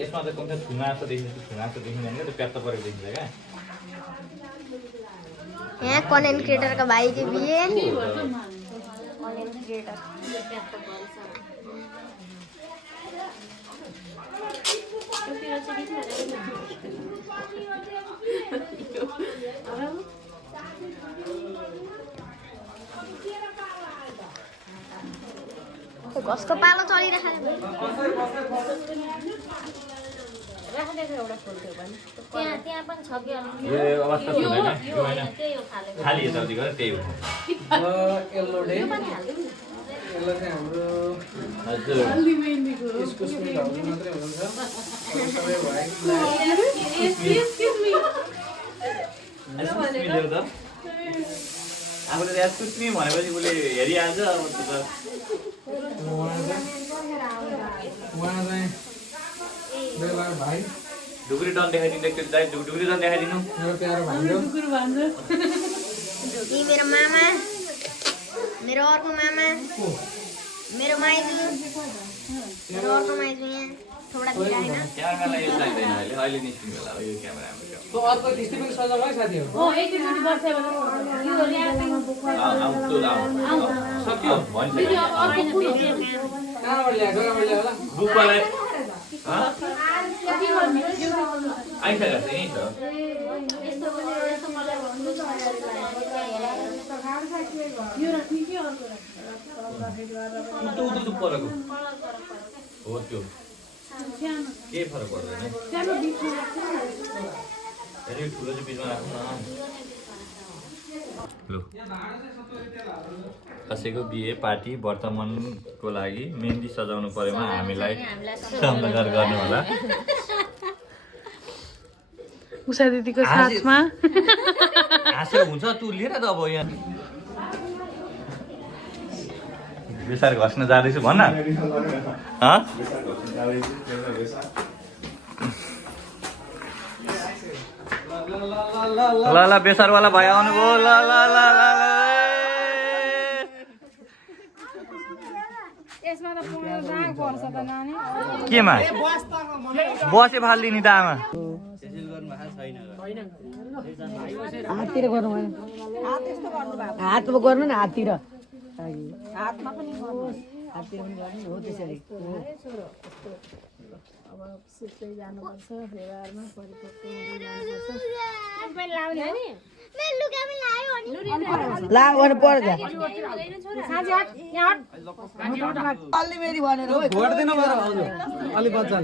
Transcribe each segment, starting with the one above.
यसमा त कम ठुङ्गा जस्तो देखिन्छ ठुङ्गा जस्तो देखिँदैन क्या त्यो प्यात्त परेको देखिन्छ क्या यहाँ कन्टेन्ट क्रिएटर का भाई के लिए कन्टेंट क्रिएटर घसको पालो चलिरहेको त्यहाँ पनि छ कि यो अवस्था छैन यो हैन खाली यताउति गरेर त्यही हो यल्लो डे यल्लो चाहिँ हाम्रो हजुर इस्कुस मिठाई मात्रै हुन्छ सबै भयो मिल्यो त आफूले त यसको नि भनेपछि उसले हेरिहाल्छ अब त उहाँ चाहिँ बेला भाइ ढुकुरी डन देखाइदिनु एकचोटि दाइ ढुकुरी डन देखाइदिनु मेरो प्यारो भाइको ढुकी मेरो मामा मेरो अर्को मामा मेरो माइजू मेरो अर्को माइजू यहाँ थोडा दिला हैन क्यामेरालाई यो चाहिँदैन अहिले निस्किनु होला यो क्यामेरा हाम्रो तो अर्को त्यस्तै पनि सजाउँ है साथीहरु सक्यो भन्छ कहाँबाट ल्याएको होला बुकवाला आइसकेको छ यहीँ छ उतु परेको हो त्यो के फरक पर्दैन अलिक ठुलो चाहिँ बिचमा राख्नु न लु कसैको बिहे पार्टी वर्तमानको लागि मेहन्दी सजाउनु परेमा हामीलाई सम्झना गर्नु होला उषा दिदीको साथमा हाँसेर हुन्छ तँ लिएर त अब यहाँ बेसार घस्न जाँदैछु भन्न ल ल बेसारवाला भाइ आउनुभयो ल ल ल ल केमा बसे फालिदिने त आमा हाततिर गर्नु भएन हातमा गर्नु न हाततिर हातमा पनि हाततिर पनि गर्नु हो त्यसरी अब सिक्दै जानुपर्छ व्यवहारमा परिपक्व लाग्नु पर्छ अलि मेरी भनेर घोड्दैन भएर अलि बच्चा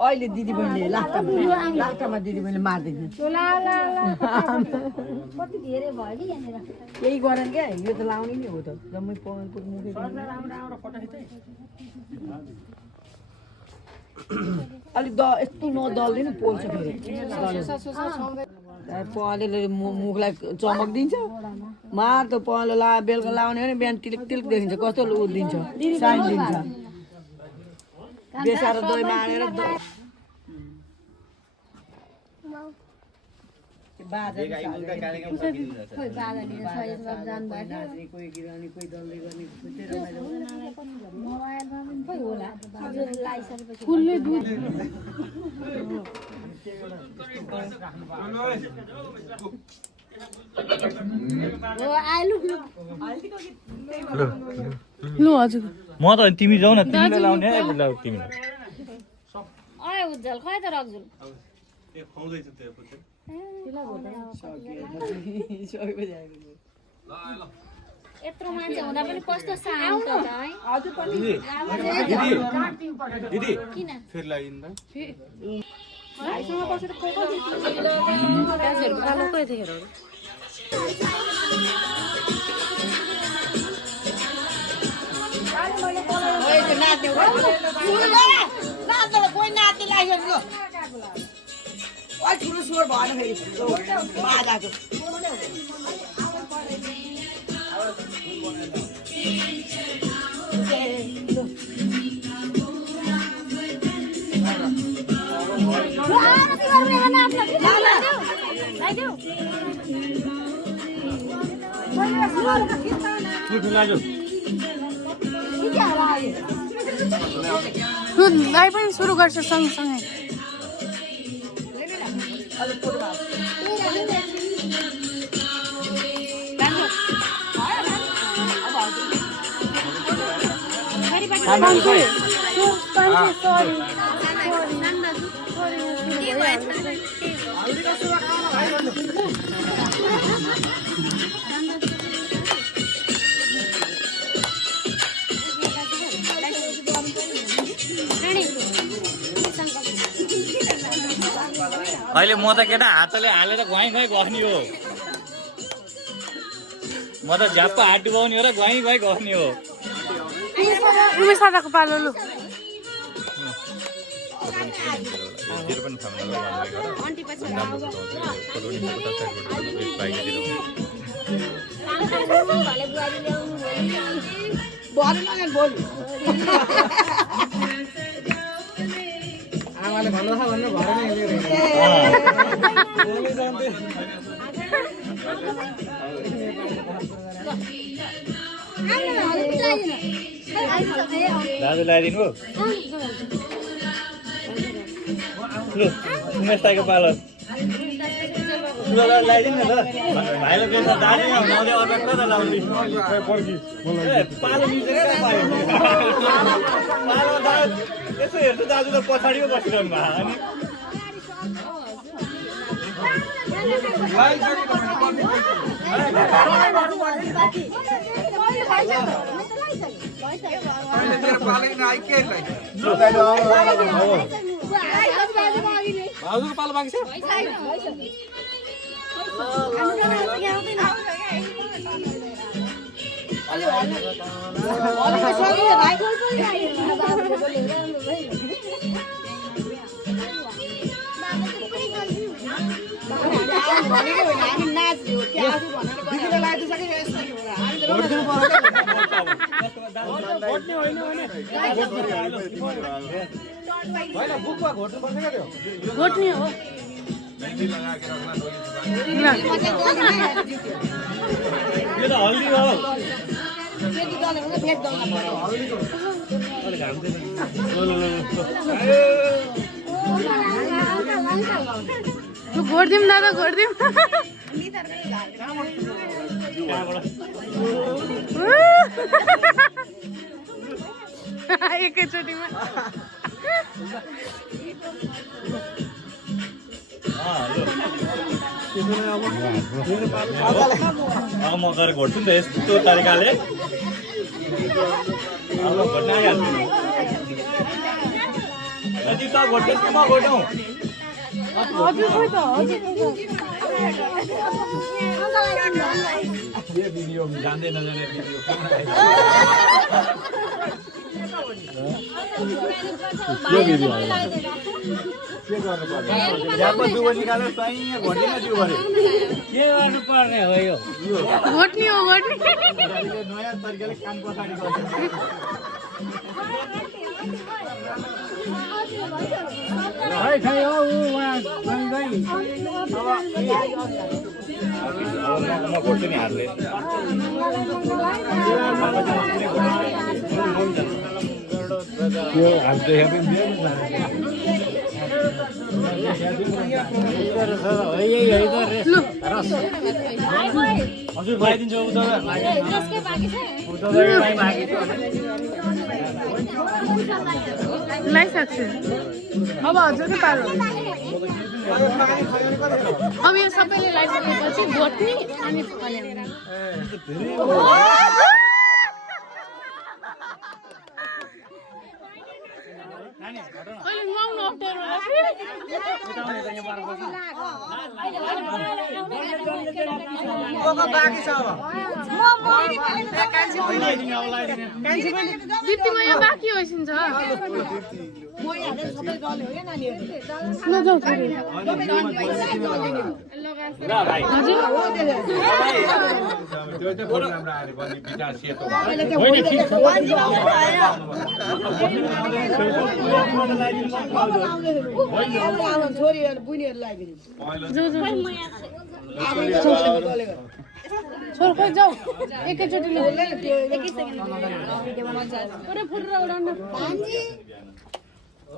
अहिले दिदी बहिनीले लास्टमा दिदी बहिनीले मारिदिन्छ यही गरेन क्या यो त लाउने नि हो त जम्मै पवनको मुखै अलिक यस्तो नदल्दैन पोल्छ फेरि पहले मुखलाई चमक दिन्छ मार त पहले बेलुका लाउने भने बिहान टिलिक टिलिक देखिन्छ कस्तो दिन्छ साइन दिन्छ बेसार दही मारेर ल हजुर म त तिमी जाऊ न तिमीले लाउने तिमीलाई अरे उज्जल खै त रक्जुल यत्रो मान्छे हुँदा पनि कस्तो शान्त त है दिदी किन फेरि लागिन् ठुलो स्वर भएन फेरि बाजाको दाइ पनि सुरु गर्छ सँगसँगै अहिले म त केटा हातले हालेर घुवाइ घुवाइ गर्ने हो म त झ्याप्प हात डुबाउने हो र घुवाइ घुवाइ गर्ने हो सादाको पालो लु आमाले भन्नु छ भन्नु भएर नै लिएर दाजु लगाइदिनु लु उमेश दाइको पालो लगाइदिनु न त भाइले बेच्छ दाजु नआउँदै अर्को कता लाउने पालो मिचेर कहाँ पायो पालो दाजु यसो हेर्छु दाजु त पछाडि पो बसिरहनु भएको अनि हजुर पालो बाँकी छ घोट्ने हो यो त हल्दी हो घोटिदिउँ दादा घोटिदिउँ एकैचोटिमा अब म गएर घोट्छु नि त यस्तो तरिकाले अब घोट्न आइहाल्छु नि यदि त घोट्छस् कि म घोटौँ भिडियो जान्दै नजाने भिडियो निकालेर घोटिन जिउ गऱ्यो के गर्नु पर्ने हो यो घोट्ने हो घोट्ने नयाँ तरिकाले काम पछाडि गर्छ म घोट्छु नि हातले हजुर लगाइदिन्छ लगाइसक्छु अब हजुरकै पालो अब यो सबैले लगाइसकेपछि घोट्ने अनि फल्याउने अहिले नुहाउनु अप्ठ्यारो दिप्तीमा यहाँ बाँकी होइसिन्छ छोर खोइ जाऊ एकैचोटि पुरै फुटेर उडाउन बानी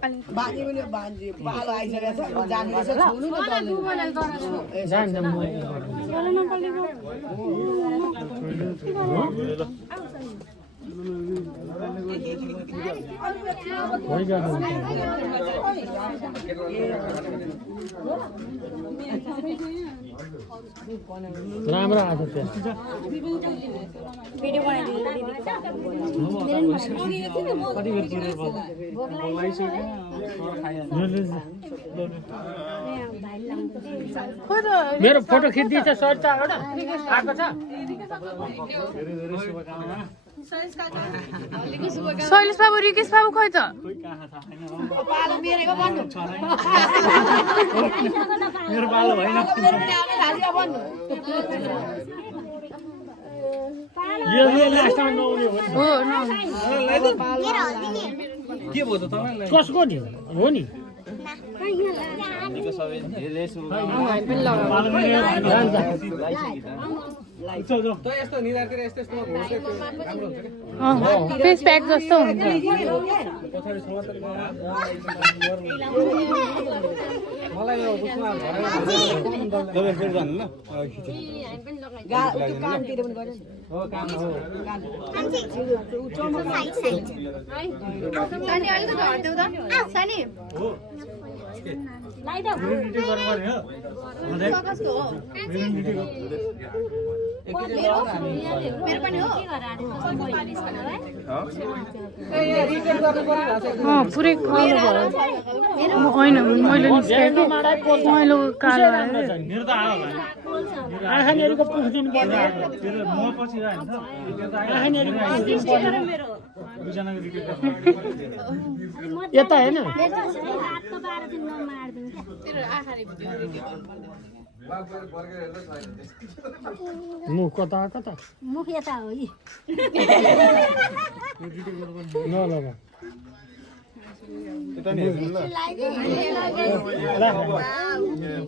पनि बानी पालो आइसकेको छ जानु रहेछ छुनु न जान्छ राम्रो आएको छ भिडियो मेरो फोटो खिच्दिन्छ सर्ट एउटा आएको छ शैलेश बाबु रिकेश बाबु खोइ त पालो मेरेको भन्नु मेरो पालो भएन यो लास्टमा नआउने हो हो के भयो त तपाईलाई कसको नि हो नि फेस प्याक जस्तो हुन्छ कानतिर पनि गर्यो अनि अलिकति हट्देऊ त सानी कसको हो मेरो पनि हो पुरै कालो भयो होइन मैले निस्काएँ मैले कालो मेरो त आयो आँखानेरीको पुछ दिनु पर्छ म पछि आयो नि त आँखानेरीको पुछ दिनु पर्छ दुईजनाको रिटेल यता हैन मुख कता कता मुख यता हो यी नलगा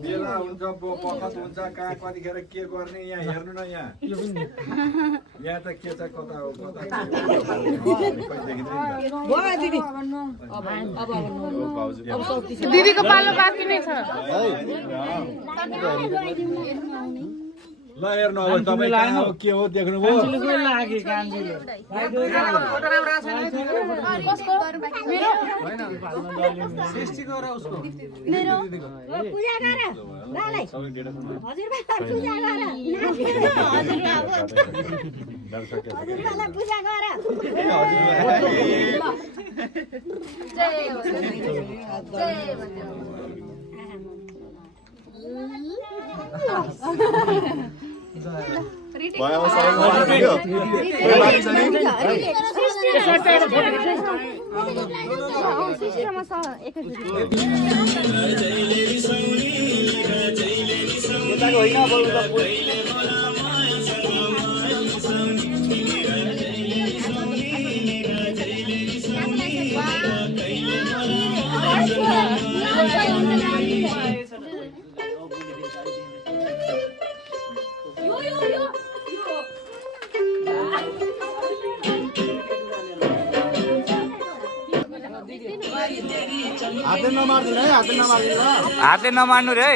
बेला हुन्छ बखत हुन्छ कहाँ कतिखेर के गर्ने यहाँ हेर्नु न यहाँ यहाँ त के छ कता हो कता दिदीको पालो बाँकी नै छ ल हेर्नु अब तपाईँ कहाँ हो के हो देख्नुभयो पूजा गर दालाई हजुरबालाई पूजा गर हातले नमार्नु रे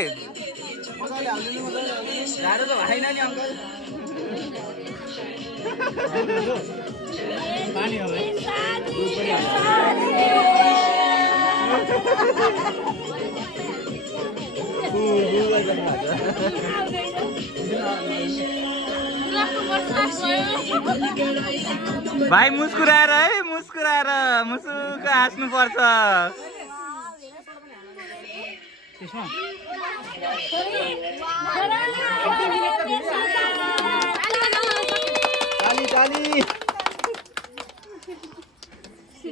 भाइ मुस्कुराएर है मुस्कुराएर मुसुक हाँस्नु पर्छ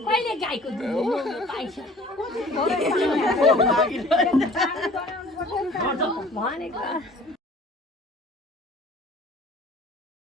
कहिले गाईको दुध पाइन्छ भनेको